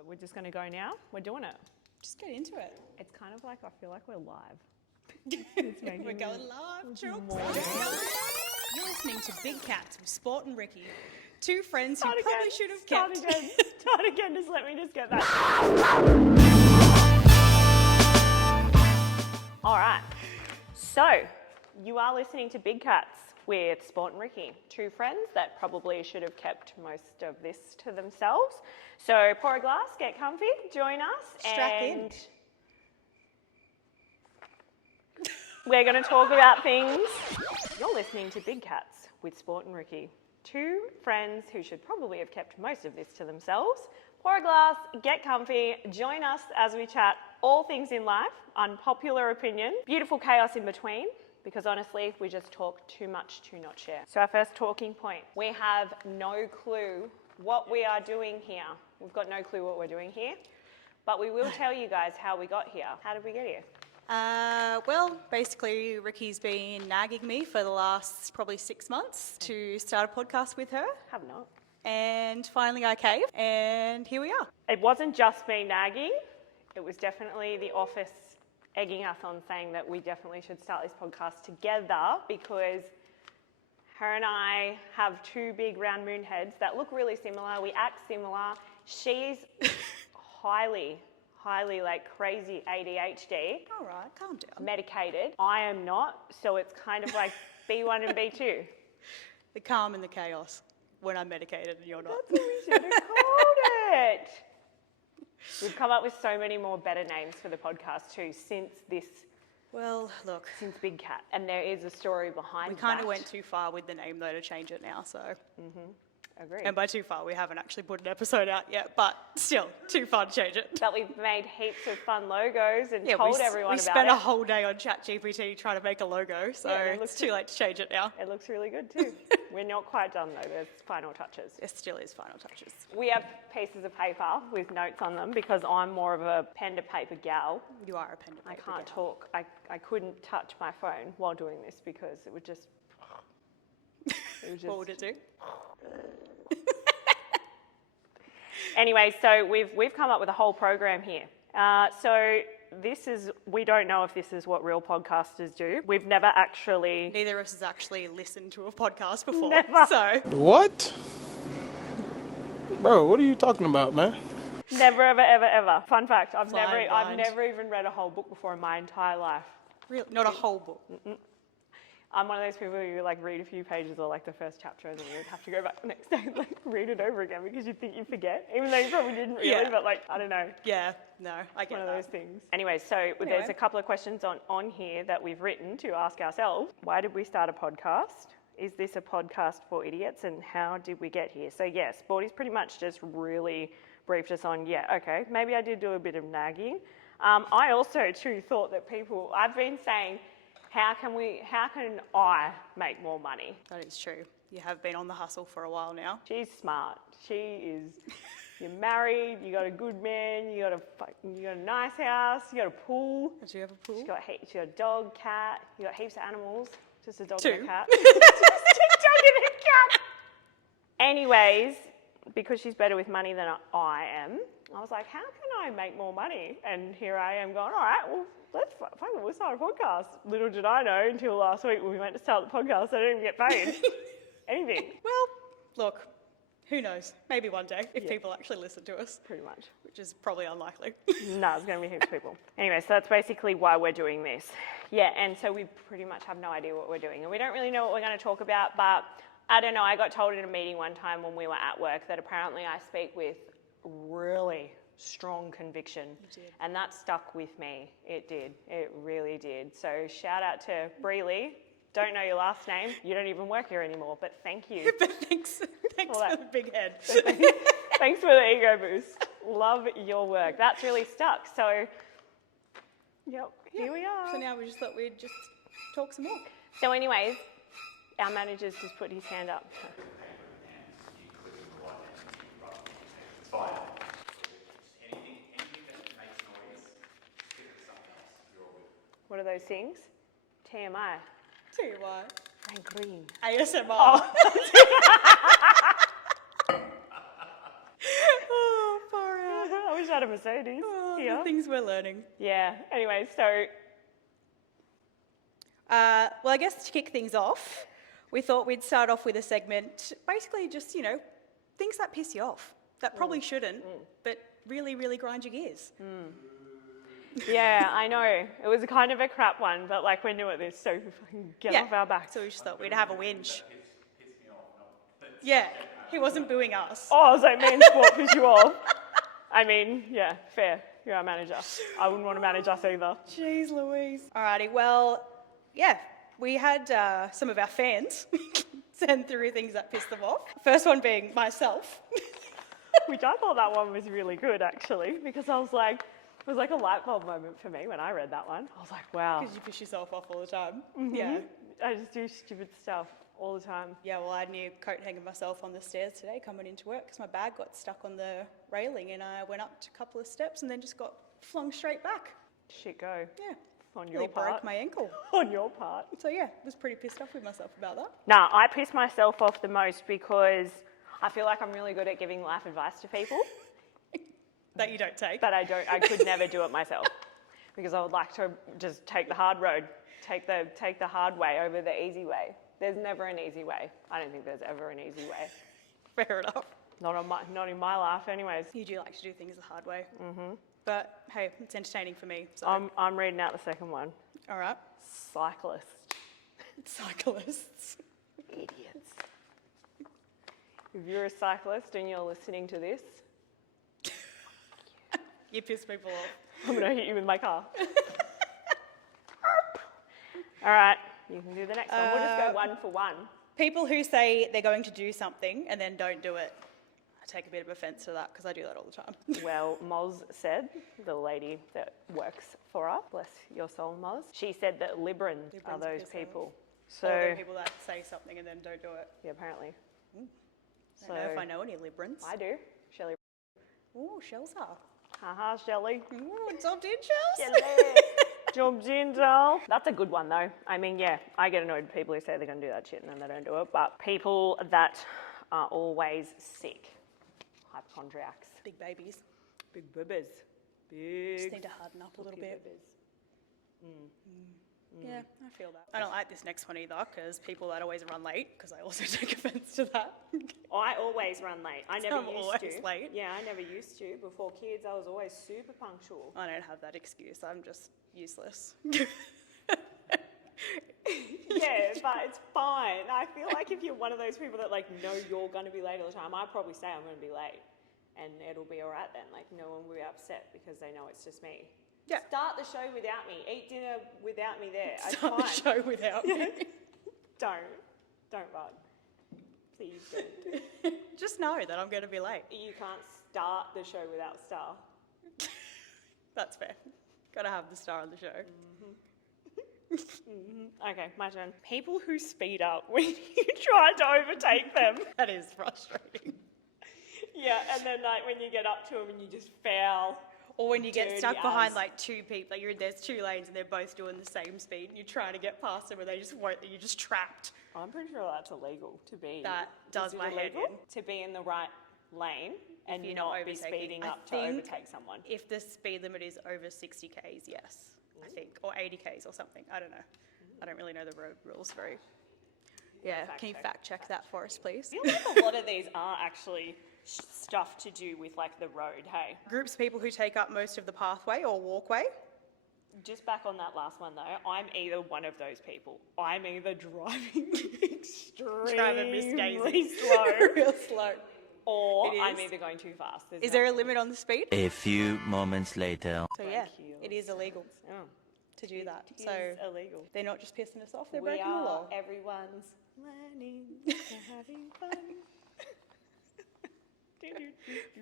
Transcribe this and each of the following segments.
What, we're just going to go now? We're doing it. Just get into it. It's kind of like, I feel like we're live. We're going live, chooks. You're listening to Big Cats with Sport and Rikki. Two friends who probably should have kept... Start again, just let me just get that. All right. So, you are listening to Big Cats with Sport and Rikki. Two friends that probably should have kept most of this to themselves. So, pour a glass, get comfy, join us. Strap in. We're going to talk about things. You're listening to Big Cats with Sport and Rikki. Two friends who should probably have kept most of this to themselves. Pour a glass, get comfy, join us as we chat all things in life, unpopular opinion, beautiful chaos in between, because honestly, we just talk too much to not share. So our first talking point, we have no clue what we are doing here. We've got no clue what we're doing here, but we will tell you guys how we got here. How did we get here? Well, basically, Rikki's been nagging me for the last probably 6 months to start a podcast with her. Have not. And finally I caved, and here we are. It wasn't just me nagging. It was definitely the office egging us on, saying that we definitely should start this podcast together because her and I have two big round moon heads that look really similar. We act similar. She's highly like crazy ADHD. All right, calm down. Medicated. I am not, so it's kind of like B1 and B2. The calm and the chaos when I'm medicated and you're not. That's what we should have called it. We've come up with so many more better names for the podcast too since Big Cat. And there is a story behind that. We kind of went too far with the name though to change it now, so. Agreed. And by too far, we haven't actually put an episode out yet, but still, too far to change it. But we've made heaps of fun logos and told everyone about it. We spent a whole day on ChatGPT trying to make a logo, so it's too late to change it now. It looks really good too. We're not quite done though, there's final touches. It still is final touches. We have pieces of paper with notes on them because I'm more of a pen to paper gal. You are a pen to paper I can't gal. talk. I couldn't touch my phone while doing this because it would just... What would it do? Anyway, so we've come up with a whole program here. We don't know if this is what real podcasters do. We've never actually... Neither of us has actually listened to a podcast before. Never. So. What? Bro, what are you talking about, man? Never, ever, ever, ever. Fun fact, I've Blind. never even read a whole book before in my entire life. Really? Not a whole book? I'm one of those people who like read a few pages or like the first chapter and then you would have to go back the next day and like read it over again because you think you forget, even though you probably didn't really, but like, I don't know. Yeah, no, I get One that. of those things. Anyway, so there's a couple of questions on here that we've written to ask ourselves. Why did we start a podcast? Is this a podcast for idiots? And how did we get here? So yes, Sporty's pretty much just really briefed us on, okay, maybe I did do a bit of nagging. I also too thought that I've been saying, how can I make more money? That is true. You have been on the hustle for a while now. She's smart. You're married, you got a good man, you got a nice house, you got a pool. Do you have a pool? She got a dog, cat, you got heaps of animals. Just a dog Two. and a cat. Just a dog and a cat. Anyways, because she's better with money than I am, I was like, how can I make more money? And here I am going, all right, well, we'll start a podcast. Little did I know until last week when we went to start the podcast, I didn't even get paid anything. Well, look, who knows? Maybe one day if people actually listen to us. Pretty much. Which is probably unlikely. No, it's going to be heaps of people. Anyway, so that's basically why we're doing this. Yeah, and so we pretty much have no idea what we're doing. And we don't really know what we're going to talk about, but I don't know. I got told in a meeting one time when we were at work that apparently I speak with really strong conviction. You did. And that stuck with me. It did. It really did. So shout out to Breely. Don't know your last name. You don't even work here anymore, but thank you. But thanks for the big head. Thanks for the ego boost. Love your work. That's really stuck. So, here we are. So now we just thought we'd just talk some more. So anyways, our manager's just put his hand up. It's fine. Anything that makes noise, stick with something else. You're all good. What are those things? TMI. Tell you what. Frank Green. ASMR. Oh. Oh, far out. Are had a Mercedes here. The things we're learning. Yeah. Anyway, so Well, I guess to kick things off, we thought we'd start off with a segment, basically just, things that piss you off, that probably shouldn't, but really, really grind your gears. yeah, I know. It was kind of a crap one, but like we're new at this, so fucking get off our backs. So we just thought we'd have a whinge. Piss me off. Not, Yeah, he wasn't booing us. Oh, I was like, man, sport piss you off. I mean, yeah, fair. You're our manager. I wouldn't want to manage us either. Jeez Louise. Alrighty, well, yeah, we had some of our fans send through things that pissed them off. First one being myself. Which I thought that one was really good, actually, because I was like, it was like a light bulb moment for me when I read that one. I was like, wow. Because you piss yourself off all the time. Mm-hmm. Yeah. I just do stupid stuff all the time. Yeah, well, I had a new coat hanging myself on the stairs today coming into work because my bag got stuck on the railing and I went up a couple of steps and then just got flung straight back. Shit go. Yeah. On Really your part. broke my ankle. On your part. So yeah, was pretty pissed off with myself about that. Nah, I piss myself off the most because I feel like I'm really good at giving life advice to people, That you don't take. but I could never do it myself because I would like to just take the hard road, take the hard way over the easy way. There's never an easy way. I don't think there's ever an easy way. Fair enough. Not in my life anyways. You do like to do things the hard way. Mm-hmm. But hey, it's entertaining for me. So. I'm reading out the second one. All right. Cyclist. Cyclists. Idiots. If you're a cyclist and you're listening to this, You piss people off. I'm going to hit you with my car. All right, you can do the next one. We'll just go one for one. People who say they're going to do something and then don't do it. I take a bit of offence to that because I do that all the time. Well, Moz said, the lady that works for us, bless your soul, Moz, she said that Librans are Librans those piss off. people. So So, there are people that say something and then don't do it. yeah, apparently. I don't know if I know any Librans. I do. Shelley. Ooh, Shelsa. Haha, Shelley. Ooh, jumped in, Shells. Shelley. Jobs in, doll. That's a good one, though. I mean, yeah, I get annoyed with people who say they're going to do that shit and then they don't do it. But people that are always sick. Hypochondriacs. Big babies. Big bubbers. Big. Just need to harden up a little bit. Bubbers. Yeah, I feel that. I don't like this next one either because people that always run late, because I also take offence to that. I always run late. I never I'm used always to. late. Yeah, I never used to. Before kids, I was always super punctual. I don't have that excuse. I'm just useless. Yeah, but it's fine. I feel like if you're one of those people that like know you're going to be late all the time, I'd probably say I'm going to be late, and it'll be all right then. Like no one will be upset because they know it's just me. Yeah. Start the show without me. Eat dinner without me there. Start the show without me. Don't run. Please don't. Just know that I'm going to be late. You can't start the show without Star. That's fair. Got to have the star on the show. Okay, my turn. People who speed up when you try to overtake them. That is frustrating. Yeah, and then like when you get up to them and you just foul. Or when you get Dirty stuck behind as. like two people, like there's two lanes and they're both doing the same speed and you're trying to get past them and they just won't, you're just trapped. I'm pretty sure that's illegal to be. That does Is it my head illegal in. To be in the right lane and you're not not be overtaking. speeding I up to think overtake someone. If the speed limit is over 60 k's, yes, I think, or 80 k's or something. I don't know. I don't really know the road rules very. Yeah, Fact can you check. fact check that for us, please? I feel like a lot of these are actually stuff to do with like the road, hey? Groups of people who take up most of the pathway or walkway. Just back on that last one though, I'm either one of those people. I'm either driving extremely Driving Miss Daisy. slow Real slow. or It I'm is. either going too fast. Is there a limit on the speed? A few moments later. So yeah, you. it is illegal Oh, to do that. it So is illegal. they're not just pissing us off, they're We breaking the are law. everyone's learning and having fun.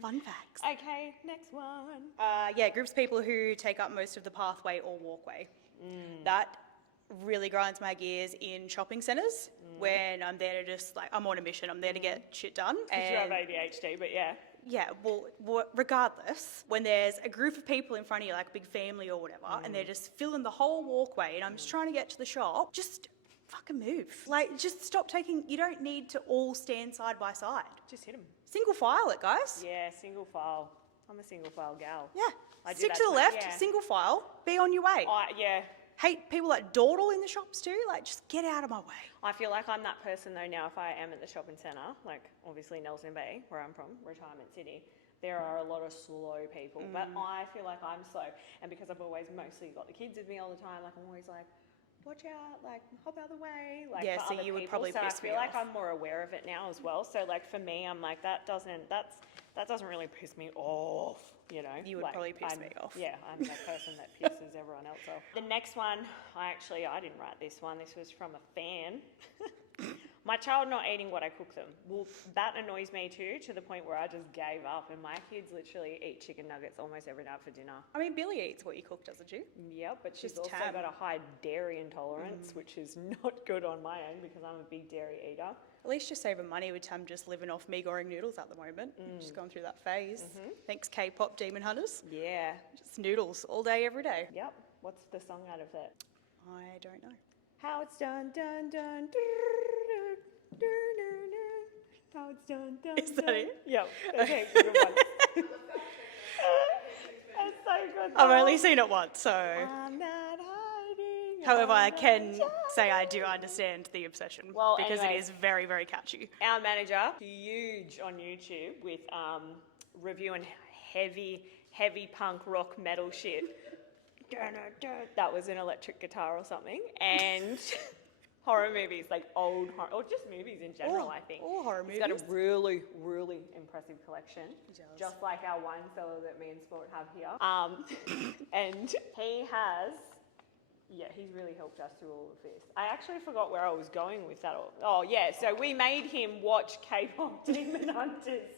Fun facts. Okay, next one. Yeah, groups of people who take up most of the pathway or walkway. That really grinds my gears in shopping centres when I'm there to just like, I'm on a mission, I'm there to get shit done. Because you have And ADHD, but yeah. yeah, well, regardless, when there's a group of people in front of you, like a big family or whatever, and they're just filling the whole walkway and I'm just trying to get to the shop, just fucking move. Like, just stop taking, you don't need to all stand side by side. Just hit them. Single file it, guys. Yeah, single file. I'm a single file gal. Yeah. I do Stick that to the left, yeah. single file, be on your way. Yeah. Hate people that dawdle in the shops too. Like, just get out of my way. I feel like I'm that person though now if I am at the shopping centre, like obviously Nelson Bay, where I'm from, retirement city, there are a lot of slow people, but I feel like I'm slow. And because I've always mostly got the kids with me all the time, like I'm always like, watch out, like hop out of the way, like Yeah, for so other you would people. probably so piss I me feel like off. I'm more aware of it now as well. So like for me, I'm like that doesn't really piss me off, you know. You would Like, probably piss I'm- me off. Yeah, I'm that person that pisses everyone else off. The next one, I didn't write this one. This was from a fan. My child not eating what I cook them. Well, that annoys me too, to the point where I just gave up. And my kids literally eat chicken nuggets almost every night for dinner. I mean, Billy eats what you cook, doesn't she? Yep, but she's Just also tab. got a high dairy intolerance, which is not good on my end because I'm a big dairy eater. At least you're saving money with Tam just living off me goreng noodles at the moment. Just going through that phase. Thanks, K-pop Demon Hunters. Yeah. Just noodles all day, every day. Yep. What's the song out of that? I don't know. How it's done. How it's done. Is that it? Yep. Okay, good one. That's so good. I've only seen it once, so. I'm not hiding. However, I I'm can not say I do understand the obsession. Well, because anyways. it is very, very catchy. Our manager, huge on YouTube with reviewing heavy punk rock metal shit. That was an electric guitar or something. And horror movies, like old horror, or just movies in general, I think. All horror He's got movies. a really, really impressive collection. He does. Just like our wine cellar that me and Sport have here. And he has... Yeah, he's really helped us through all of this. I actually forgot where I was going with that. Oh, yeah, so we made him watch K-pop Demon Hunters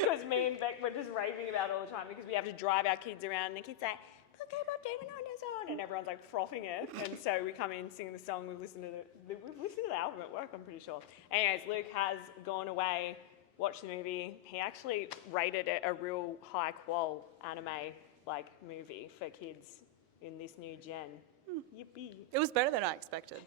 because me and Beck were just raving about it all the time because we have to drive our kids around and the kids say, put K-pop Demon Hunters on, and everyone's like frothing it. And so we come in, sing the song, we've listened to the album at work, I'm pretty sure. Anyways, Luke has gone away, watched the movie. He actually rated it a real high-qual anime like movie for kids in this new gen. Yippee. It was better than I expected.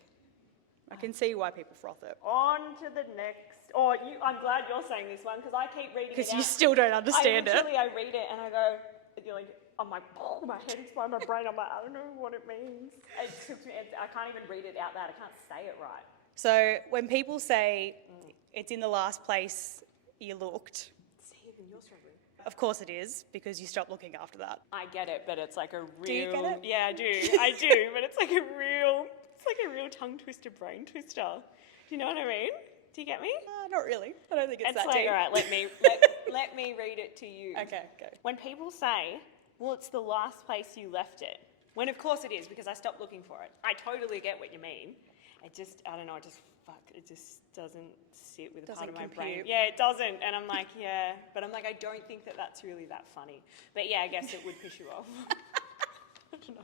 I can see why people froth it. On to the next. I'm glad you're saying this one because I keep reading it Because out. you still don't understand it. I read it and I go, you're like, I'm like, oh, my head exploded, my brain. I'm like, I don't know what it means. I can't even read it out loud. I can't say it right. So when people say it's in the last place you looked, See, even you're struggling. of course it is, because you stopped looking after that. I get it, but it's like a real. Do you get it? Yeah, I do, but it's like a real tongue twister, brain twister. Do you know what I mean? Do you get me? Not really. I don't think it's that like, deep. all right, let me read it to you. Okay, go. When people say, well, it's the last place you left it, when of course it is because I stopped looking for it. I totally get what you mean. It just doesn't sit with a part of my brain. compute. Yeah, it doesn't. And I'm like, yeah. But I'm like, I don't think that that's really that funny. But yeah, I guess it would piss you off. I don't know.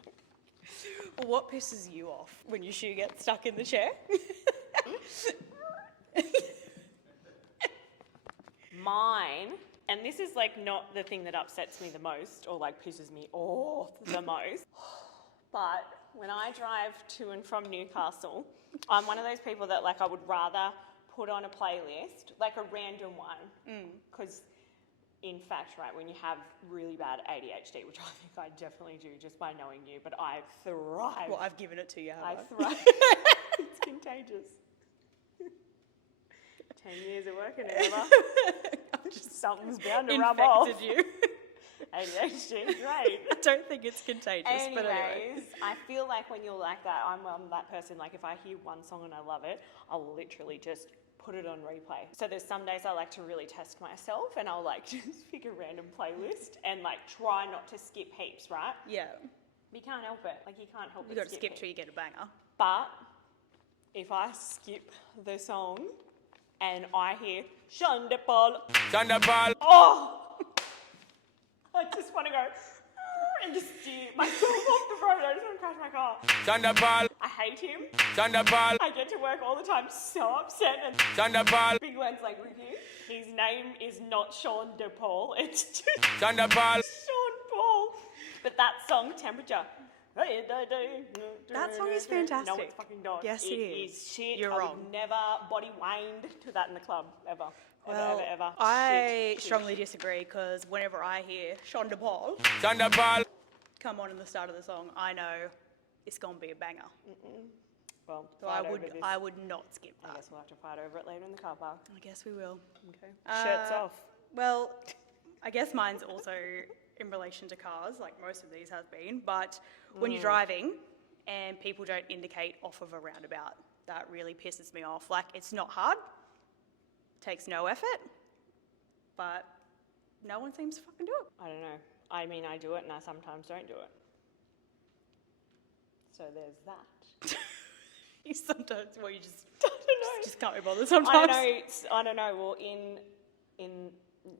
Well, what pisses you off when your shoe gets stuck in the chair? Mine, and this is like not the thing that upsets me the most or like pisses me off the most, but when I drive to and from Newcastle, I'm one of those people that like I would rather put on a playlist, like a random one, because in fact, right, when you have really bad ADHD, which I think I definitely do just by knowing you, but I thrive. Well, I've given it to you, I haven't thrive. It's contagious. 10 years of working together. Something's bound to rub off. Infected you. ADHD, great. I don't think it's contagious, but anyway. Anyways, I feel like when you're like that, I'm that person, like if I hear one song and I love it, I'll literally just put it on replay. So there's some days I like to really test myself and I'll like just pick a random playlist and like try not to skip heaps, right? Yeah. But you can't help it. Like you can't help You but got to skip till you get a banger. But if I skip the song and I hear Shandapal, oh, I just want to go and just steer myself off the road. I just want to crash my car. I hate him. I get to work all the time so upset. And big ones like Ricky. His name is not Sean DePaul. It's just Sean Paul. But that song, Temperature. That song is fantastic. No, it's fucking not. Yes, it is is. shit. You're I wrong. would never body wind to that in the club, ever. Ever, ever. I Shit. strongly disagree because whenever I hear Shonda Paul come on in the start of the song, I know it's gonna be a banger. Well, So fight over this. I would not skip I that. guess we'll have to fight over it later in the car park. I guess we will. Okay. Shirts off. Well, I guess mine's also in relation to cars, like most of these have been. But when you're driving and people don't indicate off of a roundabout, that really pisses me off. Like, it's not hard, takes no effort, but no one seems to fucking do it. I don't know. I mean, I do it and I sometimes don't do it. So there's that. You sometimes, well, you just, I don't know. just can't be bothered sometimes. I don't know. Well, in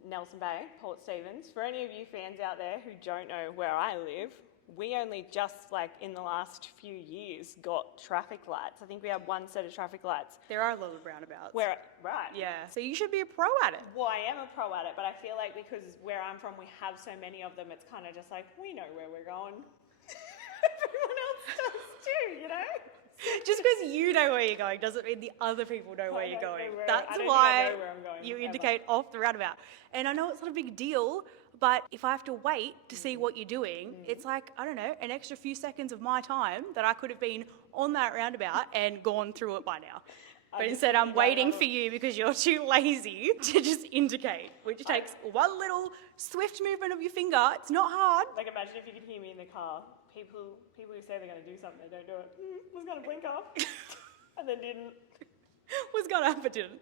Nelson Bay, Port Stevens, for any of you fans out there who don't know where I live, we only just, like, in the last few years got traffic lights. I think we have one set of traffic lights. There are a lot of roundabouts. Right. Yeah, so you should be a pro at it. Well, I am a pro at it, but I feel like because where I'm from, we have so many of them, it's kind of just like, we know where we're going. Everyone else does too, you know? Just because you know where you're going doesn't mean the other people know where you're going. I That's don't think I why know where I'm going, you ever. indicate off the roundabout. And I know it's not a big deal, but if I have to wait to see what you're doing, it's like, I don't know, an extra few seconds of my time that I could have been on that roundabout and gone through it by now. But instead I'm waiting for you because you're too lazy to just indicate, which takes one little swift movement of your finger. It's not hard. Like, imagine if you could hear me in the car. People who say they're going to do something, they don't do it. Was going to blink up and then didn't. Was gonna happen, didn't.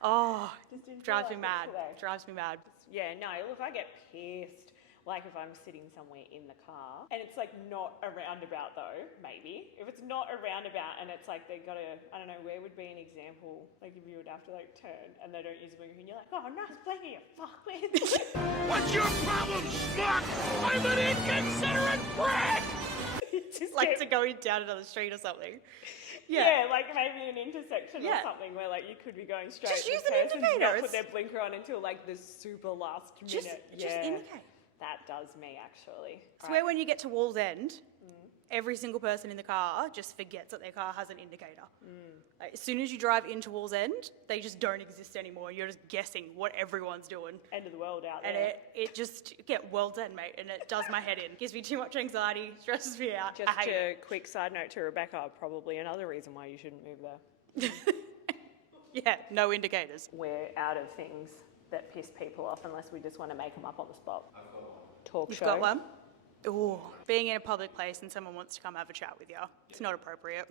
Oh, Just didn't feel drives me like it mad. today. Drives me mad. Yeah, no, look, I get pissed. Like if I'm sitting somewhere in the car and it's like not a roundabout though, maybe. If it's not a roundabout and it's like they've got a, I don't know, where would be an example? Like if you would have to like turn and they don't use a blinker and you're like, oh, nice blinker, you fuckwit. What's your problem, schmuck? I'm an inconsiderate prick! Just like to go down another street or something. Yeah, like maybe an intersection or Yeah. something where like you could be going straight. Just the use an person's not indicator. put their blinker on until like the super last minute. Just indicate. That does me actually. I swear when you get to Wall's End, every single person in the car just forgets that their car has an indicator. Like, as soon as you drive into Wall's End, they just don't exist anymore. You're just guessing what everyone's doing. End of the world out And there. it just, World's End, mate, and it does my head in. Gives me too much anxiety, stresses me out. Just I hate a it. quick side note to Rebecca, probably another reason why you shouldn't move there. Yeah, no indicators. We're out of things that piss people off unless we just want to make them up on the spot. I've got one. Talk You've show. got one? Ooh. Being in a public place and someone wants to come have a chat with you, it's not appropriate.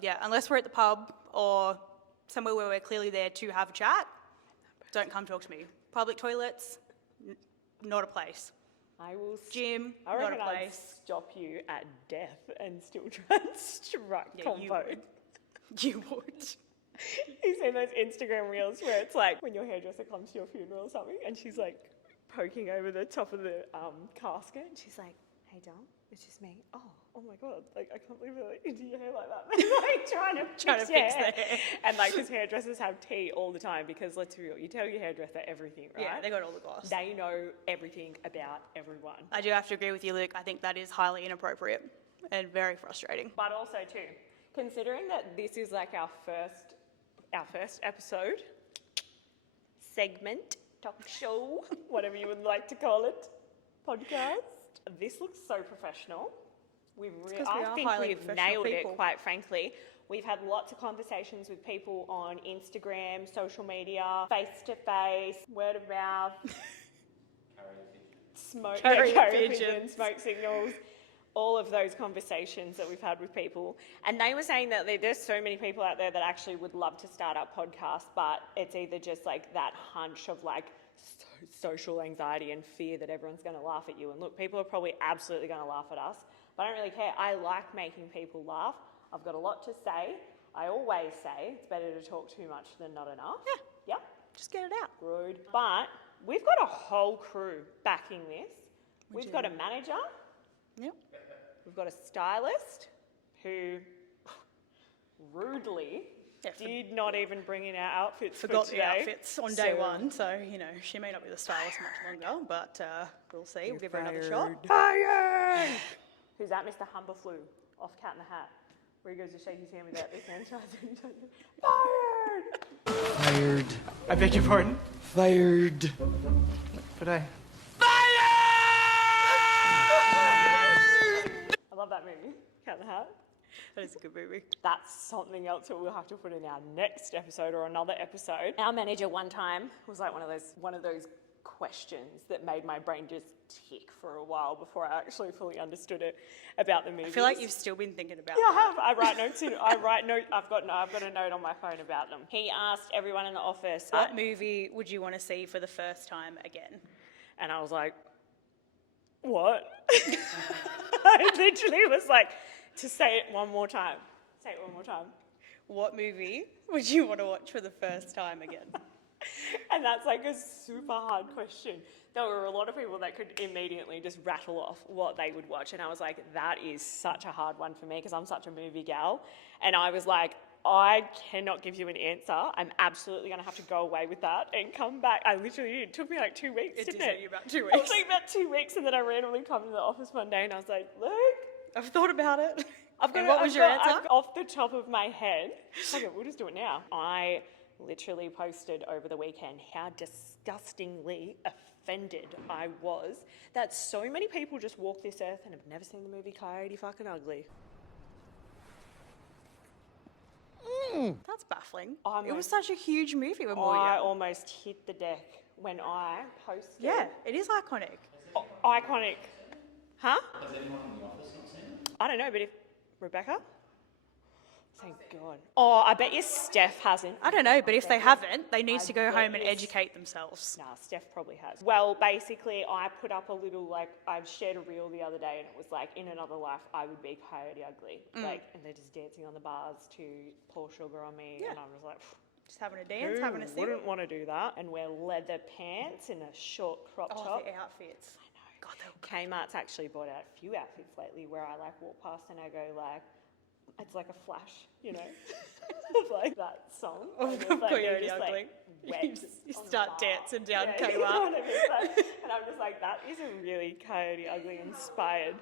Yeah, unless we're at the pub or somewhere where we're clearly there to have a chat, don't come talk to me. Public toilets, not a place. I will. Gym, I not reckon a I'd place. stop you at death and still try and strike Yeah, you convo. would. You would. You've seen those Instagram reels where it's like when your hairdresser comes to your funeral or something and she's like poking over the top of the casket and she's like, hey, Dom, it's just me. Oh my God, like I can't believe you do your hair like that. Like trying to Trying to fix your fix hair. their hair. And like because hairdressers have tea all the time because let's be real, you tell your hairdresser everything, right? Yeah, they got all the goss. They know everything about everyone. I do have to agree with you, Luke. I think that is highly inappropriate and very frustrating. But also too, considering that this is like our first episode, segment, talk show, whatever you would like to call it, podcast. This looks so professional. I think highly we've professional nailed people. it, quite frankly. We've had lots of conversations with people on Instagram, social media, face-to-face, word of mouth, Carrier carrier pigeons. pigeons, smoke signals, all of those conversations that we've had with people. And they were saying that there's so many people out there that actually would love to start up podcasts, but it's either just like that hunch of like social anxiety and fear that everyone's going to laugh at you. And look, people are probably absolutely going to laugh at us, but I don't really care. I like making people laugh. I've got a lot to say. I always say it's better to talk too much than not enough. Yeah. Just get it out. Rude. But we've got a whole crew backing this. We've got a manager. Yep. We've got a stylist who rudely did not even bring in our outfits Forgot for the today. outfits on day So- one, so, she may not be the stylist much longer, but we'll see. We'll give her another shot. Fired! Who's that? Mr. Humberflew off Cat in the Hat, where he goes to shake his hand without the sanitizer. Fired! Fired. I beg your pardon? Fired. But I... I love that movie. Count the Hat. That is a good movie. That's something else that we'll have to put in our next episode or another episode. Our manager one time was like one of those questions that made my brain just tick for a while before I actually fully understood it about the movies. I feel like you've still been thinking about Yeah, I that. have. I write notes in. I've got a note on my phone about them. He asked everyone in the office, What movie would you want to see for the first time again? and I was like, what? I literally was like, to say it one more time. Say it one more time. What movie would you want to watch for the first time again? And that's like a super hard question. There were a lot of people that could immediately just rattle off what they would watch. And I was like, that is such a hard one for me because I'm such a movie gal. And I was like, I cannot give you an answer. I'm absolutely going to have to go away with that and come back. I literally did. It took me like 2 weeks, It didn't did it? take you about 2 It weeks. was like about 2 weeks, and then I randomly come to the office one day and I was like, Luke, I've thought about it. and what was your answer? Off the top of my head, okay, we'll just do it now. I literally posted over the weekend how disgustingly offended I was that so many people just walk this earth and have never seen the movie Coyote Fucking Ugly. That's baffling. I'm It was like- such a huge movie when we were I young. almost hit the deck when I posted. Yeah, it is iconic. Iconic. Huh? Has anyone in the office not seen it? I don't know, but if Rebecca? Thank God. Oh, I bet you Steph hasn't. I don't know, but if they haven't, they need I to go bet home and you- educate themselves. Nah, Steph probably has. Well, basically, I put up a little, I shared a reel the other day and it was like, in another life, I would be Coyote Ugly. And they're just dancing on the bars to Pour Sugar on Me. Yeah. And I was like, Just having a dance, who having a sing. wouldn't want to do that? And wear leather pants and a short crop Oh, top. the outfits. God, they were Kmart's actually brought out a few outfits lately where I walk past and I go it's like a flash, you know, of like that song. Of And it's, like, Coyote they're just, Ugly. wet You on the start bar. dancing down Yeah, you know Kmart. what I mean? And I'm just like, that is a really Coyote Ugly inspired.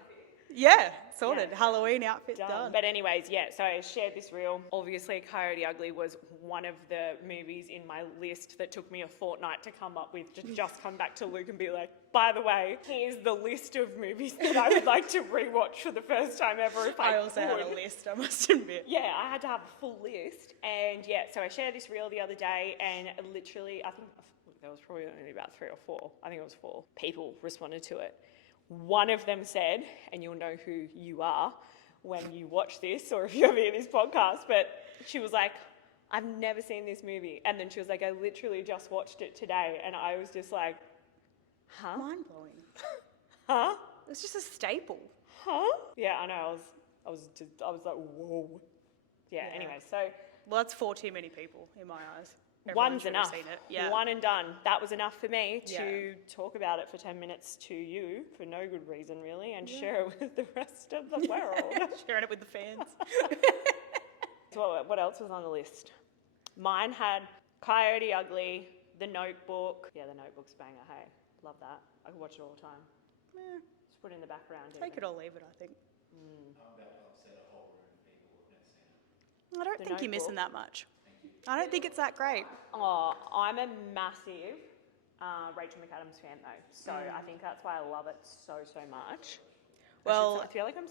Yeah, sorted. Yeah. Halloween outfit Done. done. But anyways, yeah, so I shared this reel. Obviously, Coyote Ugly was one of the movies in my list that took me a fortnight to come up with, to just come back to Luke and be like, by the way, here's the list of movies that I would like to rewatch for the first time ever if I I also had a could. list, I must admit. Yeah, I had to have a full list. And yeah, so I shared this reel the other day and literally, I think there was probably only about 3 or 4, I think it was 4 people responded to it. One of them said, and you'll know who you are when you watch this or if you ever hear this podcast, but she was like, I've never seen this movie. And then she was like, I literally just watched it today. And I was just like, huh? Mind blowing. Huh? It's just a staple. Huh? Yeah, I know. I was like, whoa. Yeah, Yeah. anyway, so Well, that's 4 too many people in my eyes. Everyone one's should have enough. Seen it. Yeah. One and done. That was enough for me to Yeah. talk about it for 10 minutes to you for no good reason, really, and share it with the rest of the world. Sharing it with the fans. So what else was on the list? Mine had Coyote Ugly, The Notebook. Yeah, The Notebook's banger, hey. Love that. I could watch it all the time. Yeah, Just put it in the background. take even. it or leave it, I think. I'm about to upset a whole room of people who've never seen it. I don't The think you're missing Notebook. that much. I don't think it's that great. Oh, I'm a massive Rachel McAdams fan though, so I think that's why I love it so much. Well, I feel like I'm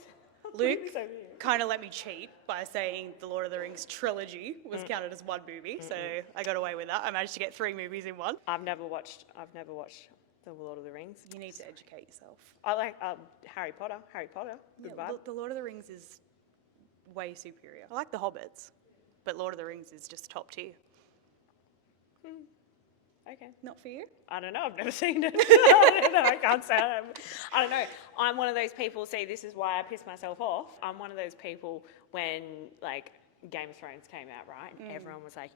Luke so weird. kind of let me cheat by saying the Lord of the Rings trilogy was counted as one movie, so I got away with that. I managed to get 3 movies in one. I've never watched The Lord of the Rings. You need to educate yourself. I like Harry Potter. Good Yeah, vibe. the Lord of the Rings is way superior. I like the Hobbits, but Lord of the Rings is just top tier. Okay. Not for you? I don't know. I've never seen it. I don't know. I can't say. I don't know. I'm one of those people. See, this is why I piss myself off. I'm one of those people when Game of Thrones came out, right? And everyone was like,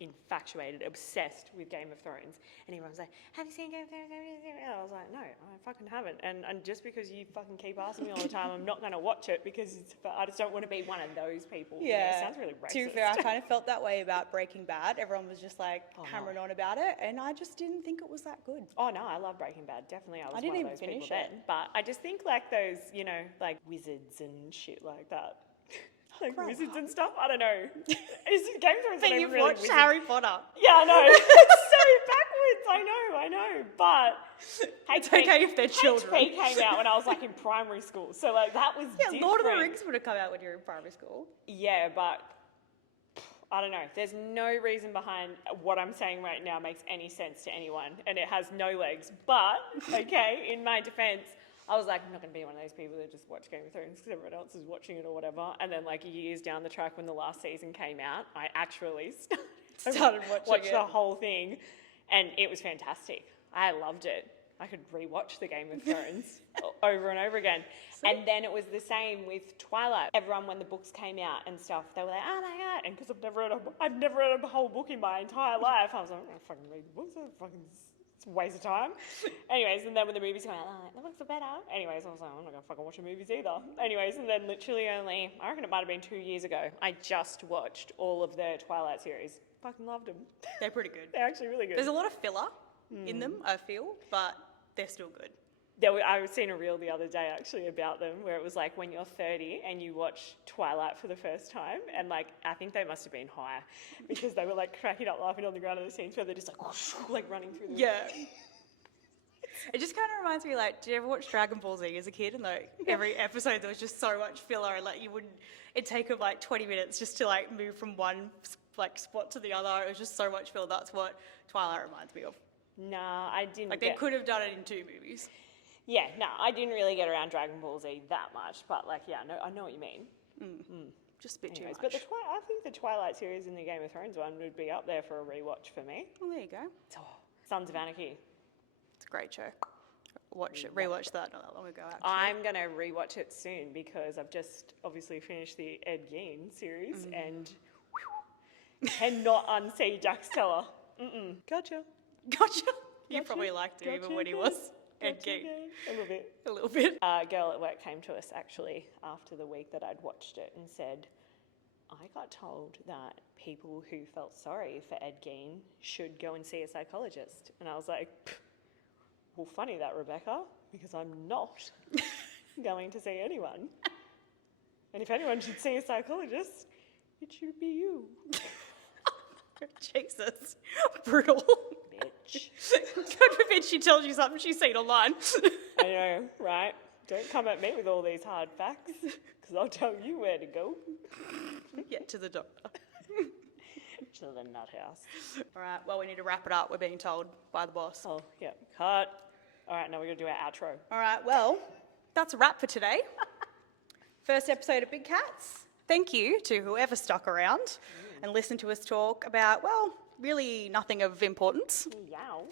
infatuated, obsessed with Game of Thrones. And everyone was like, have you seen Game of Thrones? And I was like, no, I fucking haven't. And just because you fucking keep asking me all the time, I'm not going to watch it because I just don't want to be one of those people. You know, it sounds really racist. To be fair, I kind of felt that way about Breaking Bad. Everyone was just hammering on about it, and I just didn't think it was that good. Oh no, I love Breaking Bad. Definitely, I was didn't one even of those people finish then. it. But I just think those, wizards and shit like that. like wizards and stuff. I don't know. It's Game of Thrones. But not you've even really watched wizards. Harry Potter. Yeah, I know. It's so backwards. I know. But It's okay if they're children. HP came out when I was like in primary school, so like that was Yeah, different. Lord of the Rings would have come out when you were in primary school. Yeah, but I don't know. There's no reason behind what I'm saying right now makes any sense to anyone, and it has no legs. But okay, in my defense, I was like, I'm not going to be one of those people that just watch Game of Thrones because everyone else is watching it or whatever. And then like years down the track when the last season came out, I actually Started watching the whole thing, and it was fantastic. I loved it. I could rewatch the Game of Thrones over and over again. And then it was the same with Twilight. Everyone, when the books came out and stuff, they were like, oh my God. And because I've never read a whole book in my entire life, I was like, I'm not fucking read books. It's a waste of time. Anyways, and then when the movies came out, I'm like, the books are better. Anyways, I was like, I'm not going to fucking watch the movies either. Anyways, and then literally only, I reckon it might have been 2 years ago, I just watched all of the Twilight series. Fucking loved them. They're pretty good. They're actually really good. There's a lot of filler in them, I feel, but they're still good. I was seeing a reel the other day actually about them where it was like when you're 30 and you watch Twilight for the first time, and like I think they must have been high because they were like cracking up laughing on the ground of the scenes where they're just like running through the Yeah. It just kind of reminds me, like, did you ever watch Dragon Ball Z as a kid? And like every episode there was just so much filler, and like it'd take them like 20 minutes just to like move from one like spot to the other. It was just so much filler. That's what Twilight reminds me of. Nah, I didn't. Like they could have done it in 2 movies. Yeah, no, I didn't really get around Dragon Ball Z that much, but like, yeah, no, I know what you mean. Just a bit Anyways, too but much. I think the Twilight series and the Game of Thrones one would be up there for a rewatch for me. Well, there you go. Sons of Anarchy. It's a great show. Rewatch that not that long ago, actually. I'm going to rewatch it soon because I've just obviously finished the Ed Gein series and cannot unsee Jax Teller. Gotcha. Gotcha. You probably liked him even when he was Ed Gein. A little bit. A little bit. A girl at work came to us actually after the week that I'd watched it and said, I got told that people who felt sorry for Ed Gein should go and see a psychologist. And I was like, well, funny that, Rebecca, because I'm not going to see anyone. And if anyone should see a psychologist, it should be you. Jesus. Brutal. Bitch. God forbid she tells you something she's seen online. I know, right? Don't come at me with all these hard facts, because I'll tell you where to go. Yeah, to the doctor. To the nut house. All right, well, we need to wrap it up. We're being told by the boss. Oh, yeah, cut. All right, now we're going to do our outro. All right, well, that's a wrap for today. First episode of Big Cats. Thank you to whoever stuck around and listened to us talk about, well, really nothing of importance. Yow.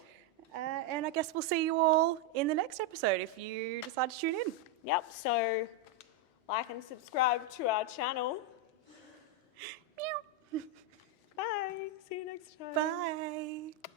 And I guess we'll see you all in the next episode if you decide to tune in. Yep, so like and subscribe to our channel. Meow. Bye. See you next time. Bye.